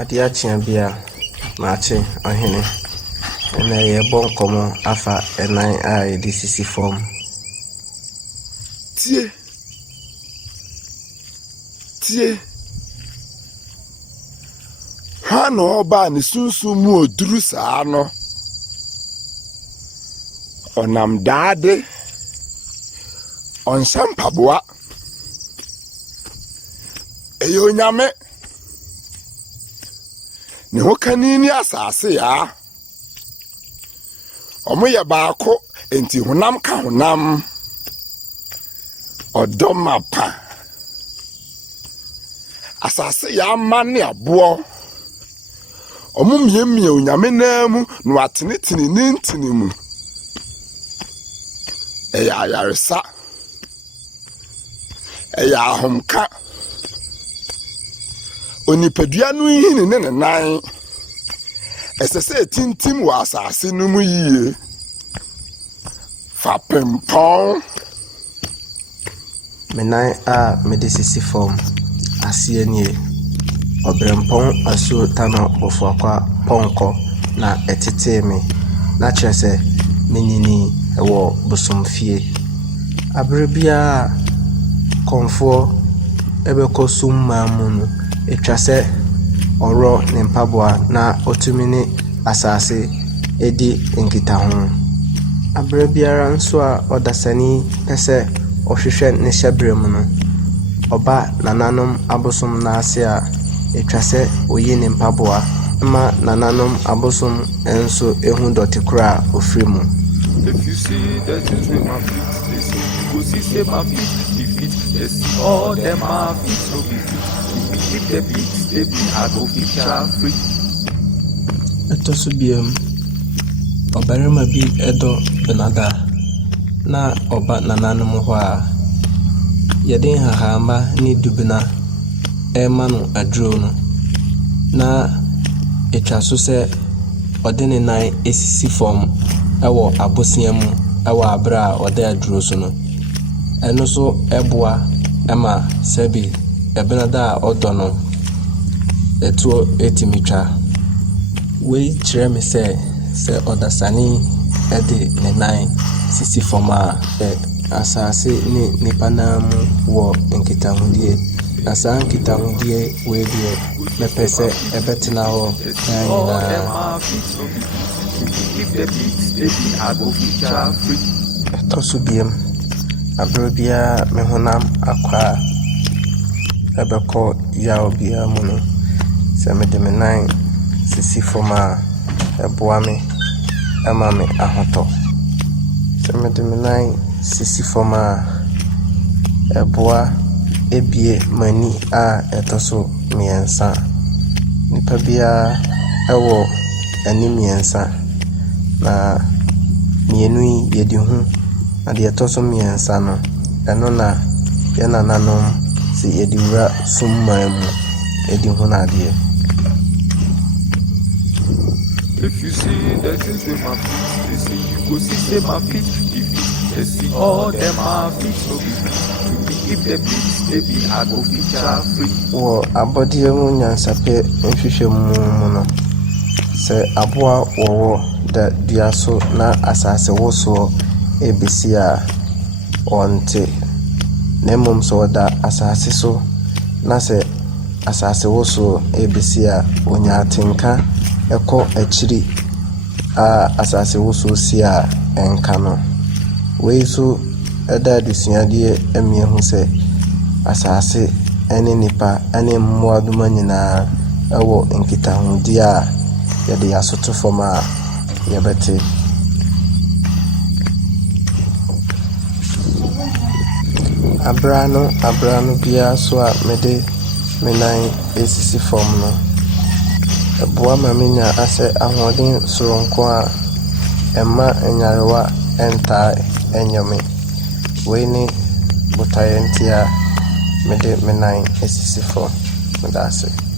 adeɛ akye abia maakye ɔhene ɛnnɛ yɛɛbɔ nkɔmmɔ afa ɛnan a yɛde sisi form tie Hwan ɔreba ne sunsum mu duru saa no ɔnam daade ɔnhyɛ mpaboa ɛyɛ Onyame Nehokani ne Asaase Yaa ɔmoyɛ baako enti honam ka honam ɔdɔ mapà Asaase Yaa ma ne aboɔ ɔmomiamia Onyame namu na watenetene ne ntene mu ɛyɛ ayaresa ɛyɛ ahomka onipadua no hini ne nan ɛsɛ sɛ tintim wɔ asase no mu yie fa pempɔn menan a mede sisi form aseɛ nie ɔbrɛmpɔn asuo tano bofuakwa pɔnkɔ na ɛtetee me na kyerɛ sɛ menyini ɛwɔ bosomfie abere biara kɔnfoɔ ɛbɛkɔ summa mu no etwa sɛ ɔrɔ ne mpaboa na otumi ne asase edi nkitaho abere biara nso a ɔdasani pɛ sɛ ɔhwehwɛ ne hyɛbrɛ mu no ɔba nananom abosom n'ase a etwa sɛ oyi ne mpaboa ma nananom abosom enso ehu dɔte kora ofiri mu. If you see the things with my feet, they say you go see say my feet be fit. They see all them my feet no be fit. If the beats they be, I go feature free. Ɛtɔ so biam ɔbarima bi ɛdɔ benada na ɔba nananom hɔ a yɛde nhahama ne dubena ɛma no aduro no na etwa so sɛ ɔde ne nan esisi form ɛwɔ abosia mu ɛwɔ abere a ɔde aduro so no ɛno so ɛboa ɛma sɛbi ɛbenada a ɔdɔ no ɛtuo etimitwa wei kyerɛ me sɛ ɔdasani ɛde ne nan sisi form a asase ne nipa nam wɔ nkitahodie na saa nkitahodie wei deɛ mepɛ sɛ ɛbɛtena hɔ na nyinaa. Ɛtɔ so biam abere biara me honam akwa ɛbɛkɔ yaw biara mu no sɛ mede me nan sisi form a ɛboa me ɛma me ahotɔ sɛ mede me nan sisi form a ɛboa ebie mani a ɛtɔ so mmiɛnsa nipa biara ɛwɔ ani mmiɛnsa na mmienu yi yɛde hu na deɛ ɛtɔ so mmiɛnsa no ɛno na yɛnananom sɛ yɛde wura summa mu yɛde hu na adeɛ. If you see the things with my feet, they say you go see say my feet be fit. They see all them my feet no be fit. If the beats they be, I go feature free. Wɔ abɔdeɛ mu nyansapɛ nhwehwɛ mu no sɛ aboa wɔwɔ da dua so na asase wosoɔ ebesi a ɔnte na mmom sɛ ɔda asase so na sɛ asase wosoɔ ebesi a onya atenka ɛkɔ akyiri a asase wosoɔ si a ɛnka no wei so ɛda adusuadeɛ ɛmiehu sɛ asase ɛne nipa ɛne mmoadoma nyinaa ɛwɔ nkitahodie a yɛde yɛasoto fam a yɛbɛte. Abra no biara so a mede me nan esisi fam no ɛboa ma menya asɛ ahoɔden soronko a ɛma enyarewa ɛntaa ɛnyame wei ne botaeɛ nti a mede me nan esisi fam. Medase.